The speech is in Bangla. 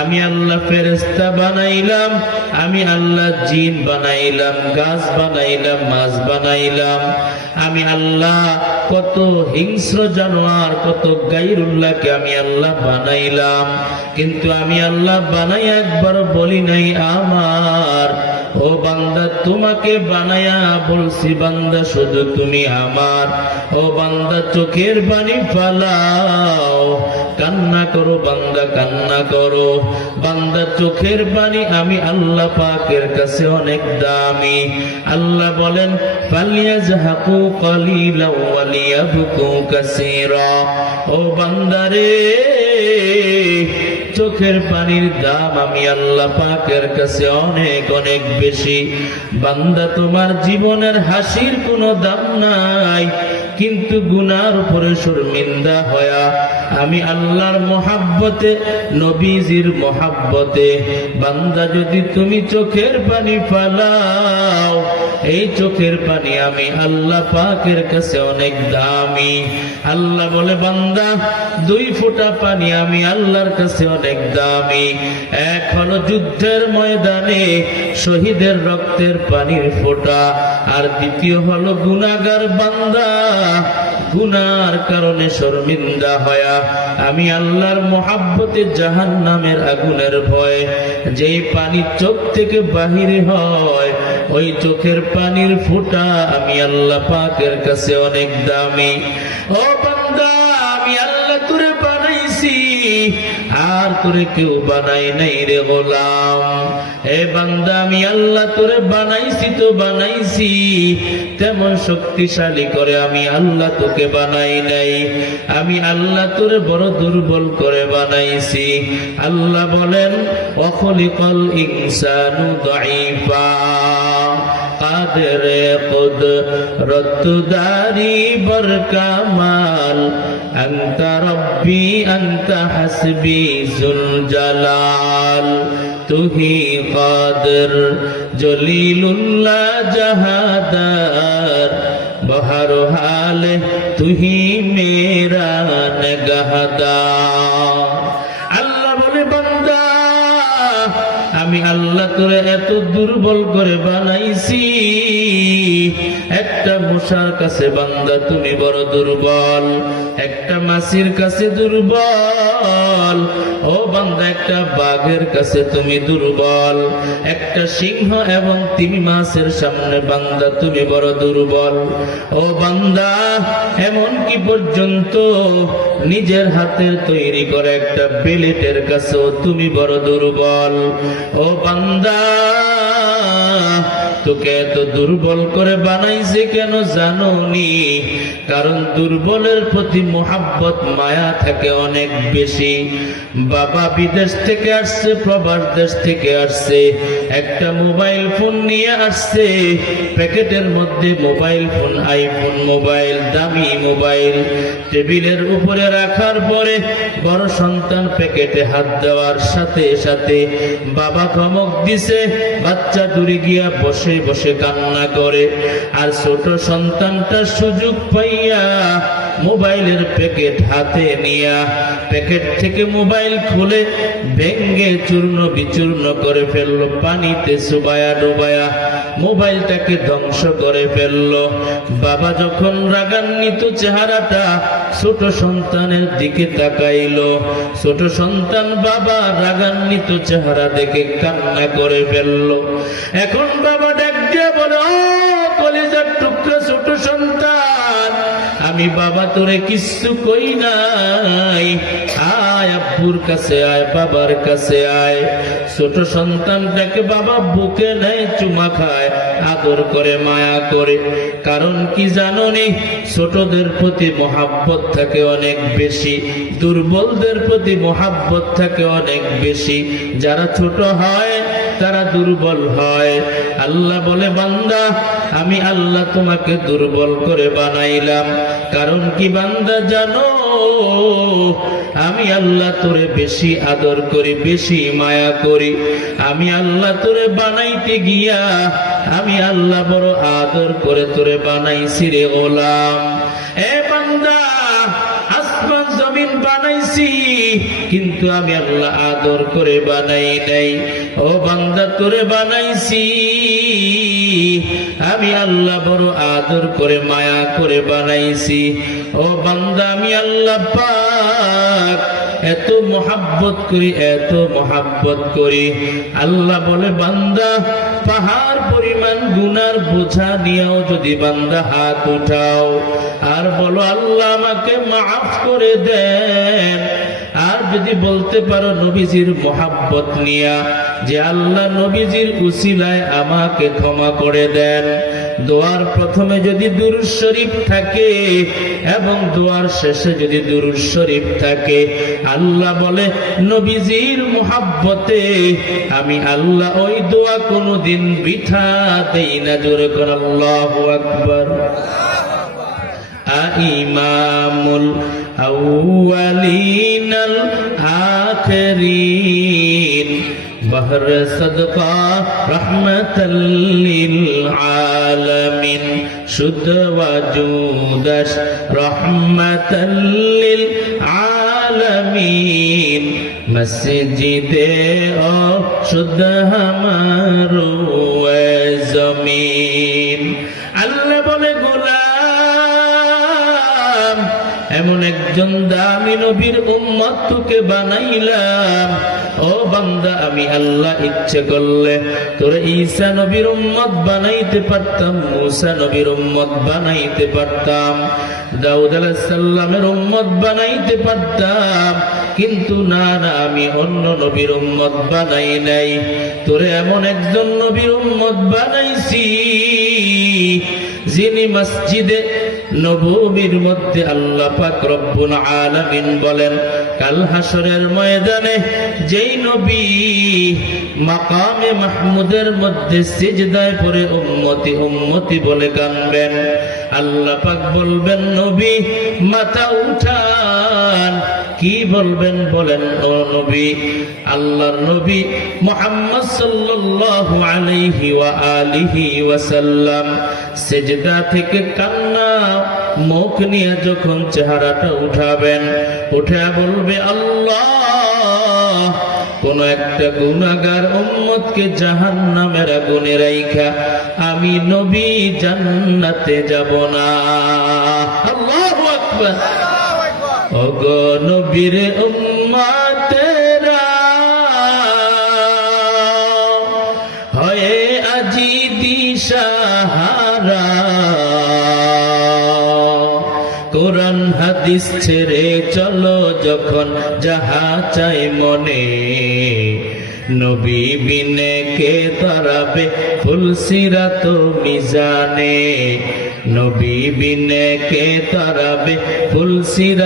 আমি আল্লাহ ফেরেস্তা বানাইলাম, আমি আল্লাহ জিন বানাইলাম, গাছ বানাইলাম, মাছ বানাইলাম। আমি আল্লাহ কত হিংস্র জানোয়ার, কত গাইরুল্লাহকে আমি আল্লাহ বানাইলাম। কিন্তু আমি আল্লাহ বানাই একবার বলি নাই, আমার ও বান্দা, তোমাকে বানায়া বলছি বান্দা, শুধু তুমি আমার। ও বান্দা, চোখের বাণী ফালাও। কান্না করো বান্দা, কান্না করো। বান্দা, চোখের বাণী আমি আল্লাহ পাকের কাছে অনেক দামি। আল্লাহ বলেন ফালিয়া জাহাকু কলিলা ওয়ালিয়াবকু কাসীরা। ও বান্দারে চোখের পানির দাম আমি আল্লাহ পাকের কাছে অনেক অনেক বেশি। বান্দা, তোমার জীবনের হাসির কোনো দাম নাই, কিন্তু গুনার উপরে শর্মিন্দা হয়া। আমি আল্লাহর মহাব্বতে, নবীজির মহাব্বতে। বান্দা, যদি তুমি চোখের পানি ফালাও এই চোখের পানি আমি আল্লাহ পাকের কাছে অনেক দামি। আল্লাহ বলে, বান্দা, দুই ফোঁটা পানি আমি আল্লাহর কাছে অনেক দামি। এক যুদ্ধের ময়দানে শহীদের রক্তের পানির ফোঁটা, আর দ্বিতীয় হলো গুনাগার বান্দা গুনার কারণে শর্মিন্দা হয়া। আমি আল্লাহর মহাব্বতে জাহান নামের আগুনের ভয়, যেই পানি চোখ থেকে বাহিরে হয় ওই চোখের পানির ফুটা আমি আল্লাহ পাকের কাছে অনেক দামি। ও আর তোরে কেউ বানাই নাই রে গোলাম। এ বান্দা, আমি আল্লাহ তোরে বানাইছি তো বানাইছি। তেমন শক্তিশালী করে আমি আল্লাহ তোকে বানাই নাই। আমি আল্লাহ তোরে বড় দুর্বল করে বানাইছি। আল্লাহ বলেন, অখলিকল ইনসানু দাইফা قدر قدرت داري بركمان أنت ربي أنت حسبي ذو الجلال تهي قادر جليل الله جهادار بحر حاله تهي میرا نگہدار আমি আল্লাহ তোরে এত দুর্বল করে বানাইছি। একটা মশার কাছে বান্দা, তুমি বড় দুর্বল। একটা মাসির কাছে দুর্বল। ও বান্দা, একটা বাঘের কাছে তুমি দুর্বল। একটা সিংহ এবং তিমি মাসের সামনে বান্দা, তুমি বড় দুর্বল। ও বান্দা, এমন কি পর্যন্ত নিজের হাতের তৈরি করে একটা বেলেটের কাছেও তুমি বড় দুর্বল? ও বান্দা, তোকে এত দুর্বল করে বানাইছে কেন জানো নি কারণ দুর্বলের প্রতি মোহাব্বত, মায়া থাকে অনেক বেশি। বাবা বিদেশ থেকে আসছে, প্রবাস দেশ থেকে আসছে। একটা মোবাইল ফোন নিয়ে আসছে, প্যাকেটের মধ্যে মোবাইল ফোন, আইফোন মোবাইল, দামি মোবাইল। টেবিলের উপরে রাখার পরে বড় সন্তান প্যাকেটে হাত দেওয়ার সাথে সাথে বাবা ধমক দিছে, বাচ্চা দূরে গিয়া বসে বসে কান্না করে। আর ছোট সন্তানটা সুযোগ পাইয়া মোবাইলের প্যাকেট হাতে নিয়া, প্যাকেট থেকে মোবাইল খুলে ভেঙ্গে চূর্ণ বিচূর্ণ করে ফেলল, পানিতে সুবায়া ডুবায়া মোবাইলটাকে ধ্বংস করে ফেলল। বাবা যখন রাগান্বিত চেহারাটা ছোট সন্তানের দিকে তাকাইলো, ছোট সন্তান বাবা রাগান্বিত চেহারা দেখে কান্না করে ফেলল। এখন বাবা ডাক দিয়ে বলে কলেজার টুকরো ছোট সন্তান, আমি বাবা তোরে কিচ্ছু কই নাই। আয় আব্বুর কাছে আয়, বাবার কাছে আয়। ছোট সন্তানটাকে বাবা বুকে নেয়, চুমা খায়, আদর করে, মায়া করে। কারণ কি জানো নি ছোটদের প্রতি মহাব্বত থাকে অনেক বেশি, দুর্বলদের প্রতি মহাব্বত থাকে অনেক বেশি। যারা ছোট হয় তারা দুর্বল হয়। আল্লাহ বলে, বান্দা, আমি আল্লাহ তোমাকে দুর্বল করে বানাইলাম। কারণ কি বান্দা জানো? আমি আল্লাহ তোরে বেশি আদর করি, বেশি মায়া করি। আমি আল্লাহ তোরে বানাইতে গিয়া, আমি আল্লাহ বড় আদর করে তোরে বানাইছি রে গোলাম। এ বান্দা বানাইছি কিন্তু আমি আল্লাহ আদর করে বানাই নাই। ও বান্দা, তোরে বানাইছি। আমি আল্লাহ বড় আদর করে, মায়া করে বানাইছি। ও বান্দা, আমি আল্লাহ পাক এত মহাব্বত করি, এত মহাব্বত করি। আল্লাহ বলে, বান্দা, পাহাড় গুনার বোঝা নিয়েও যদি বান্দা হাত উঠাও আর বলো আল্লাহ আমাকে মাফ করে দেন। যদি বলতে পারো নবীজির মহাব্বত নিয়া, যে আল্লাহ নবীজির উসিলায় আমাকে ক্ষমা করে দেন। দোয়ার প্রথমে যদি দুরুদ শরীফ থাকে এবং দোয়ার শেষে যদি দুরুদ শরীফ থাকে, আল্লাহ বলে, নবীজির মোহাব্বতে আমি আল্লাহ ওই দোয়া কোনোদিন বিঠা দেই না, জোরে কর আল্লাহু আকবার। ইমামুল الأولين الآخرين. بهر صدقة رحمة للعالمين. شد وجودش رحمة للعالمين. مسجد أو شد ہمارو زمین এমন একজন দামি নবীর উম্মত তোকে বানাইলাম। ও বান্দা, আমি আল্লাহ ইচ্ছে করলে তোর ঈসা নবীর উম্মত বানাইতে পারতাম, মুসা নবীর উম্মত বানাইতে পারতাম। দাউদ আলাইহিস সালামের উম্মত বানাইতে পারতাম, কিন্তু না না, আমি অন্য নবীর উম্মত বানাই নাই। তোরে এমন একজন নবীর উম্মত বানাইছি, যিনি মসজিদে নববীর মধ্যে আল্লাহ পাক রব্বুল আলামিন বলেন, কাল হাসরের ময়দানে যেই নবী মাকামে মাহমুদের মধ্যে সিজদায় পড়ে উম্মতি উম্মতি বলে কানবেন আল্লাহ পাক বলবেন, নবী মাথা উঠান। কি বলবেন বলেন, ও নবী? আল্লাহর নবী মুহাম্মদ সাল্লাল্লাহু আলাইহি ওয়া আলিহি ওয়াসাল্লাম সেজদা থেকে কান্না মুখ নিয়ে যখন চেহারাটা উঠাবেন উঠে বলবে আল্লাহ কোন একটা গুনাগার উম্মতকে জাহান্নামের আগুনে রাইখা আমি নবী জান্নাতে যাব না। আল্লাহু আকবার। ওগো নবীর উম্মাতেরা হাদিস ছেড়ে চলো যখন যাহা চাই মনে। নবী বিনে কে তারাবে তো মিজানে নবী বিনে কে তারাবে ফুলসিরা